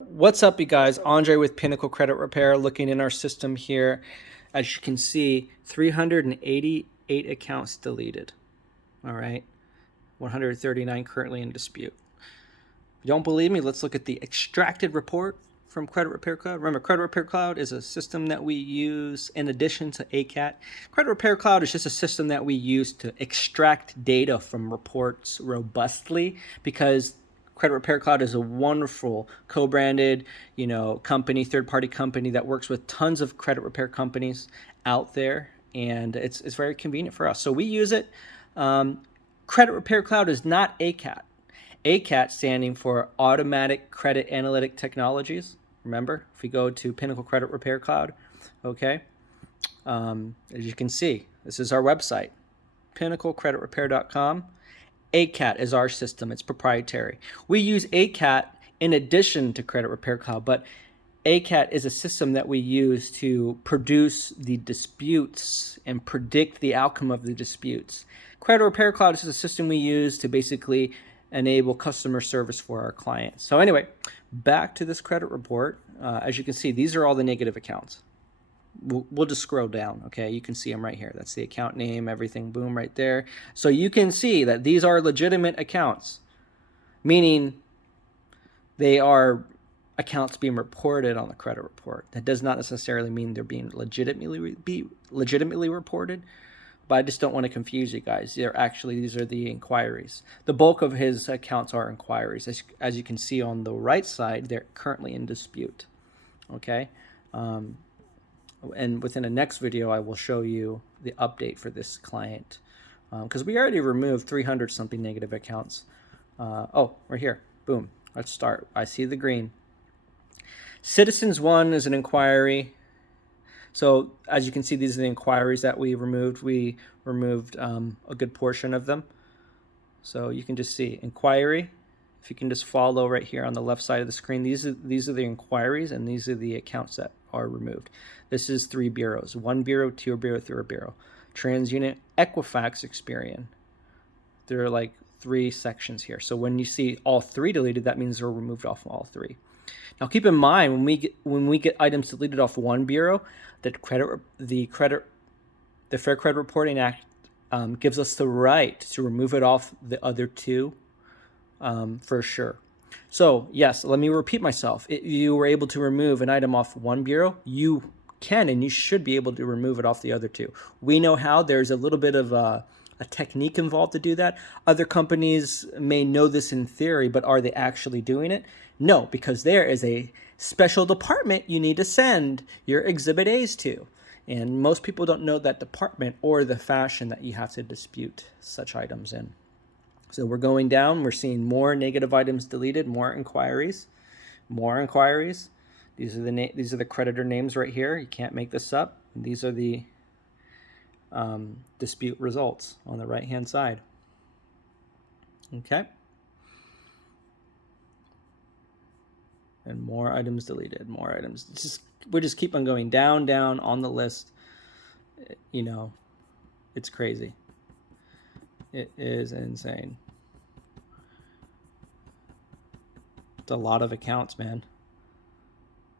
What's up, you guys? Andre with Pinnacle Credit Repair, looking in our system here. As you can see, 388 accounts deleted. All right, 139 currently in dispute. If you don't believe me, let's look at the extracted report from Credit Repair Cloud. Remember, Credit Repair Cloud is a system that we use in addition to ACAT. Credit Repair Cloud is just a system that we use to extract data from reports robustly, because Credit Repair Cloud is a wonderful co-branded, company, third-party company that works with tons of credit repair companies out there, and it's very convenient for us. So we use it. Credit Repair Cloud is not ACAT. ACAT standing for Automatic Credit Analytic Technologies. Remember, if we go to Pinnacle Credit Repair Cloud, okay, as you can see, this is our website, pinnaclecreditrepair.com. ACAT is our system. It's proprietary. We use ACAT in addition to Credit Repair Cloud, but ACAT is a system that we use to produce the disputes and predict the outcome of the disputes. Credit Repair Cloud is a system we use to basically enable customer service for our clients. So anyway, back to this credit report. As you can see, these are all the negative accounts. We'll just scroll down, okay? You can see them right here. That's the account name, everything, boom, right there. So you can see that these are legitimate accounts, meaning they are accounts being reported on the credit report. That does not necessarily mean they're being legitimately reported, but I just don't want to confuse you guys. These are the inquiries. The bulk of his accounts are inquiries. As you can see on the right side, they're currently in dispute, okay? And within the next video, I will show you the update for this client, because we already removed 300 something negative accounts. Oh, right here, boom. Let's start. I see the green. Citizens 1 is an inquiry. So as you can see, these are the inquiries that we removed. We removed a good portion of them. So you can just see inquiry. If you can just follow right here on the left side of the screen, these are the inquiries, and these are the accounts that are removed. This is 3 bureaus: 1 bureau, 2 bureau, 3 bureau. TransUnion, Equifax, Experian. There are like 3 sections here. So when you see all 3 deleted, that means they're removed off all 3. Now keep in mind, when we get items deleted off 1 bureau, the Fair Credit Reporting Act gives us the right to remove it off the other 2 for sure. So yes, let me repeat myself. If you were able to remove an item off 1 bureau, you can and you should be able to remove it off the other 2. We know how. There's a little bit of a technique involved to do that. Other companies may know this in theory, but are they actually doing it? No, because there is a special department you need to send your Exhibit A's to. And most people don't know that department or the fashion that you have to dispute such items in. So we're going down. We're seeing more negative items deleted, more inquiries, more inquiries. These are the creditor names right here. You can't make this up. These are the dispute results on the right-hand side. Okay. And more items deleted, more items. We just keep on going down on the list. It's crazy. It is insane. It's a lot of accounts, man.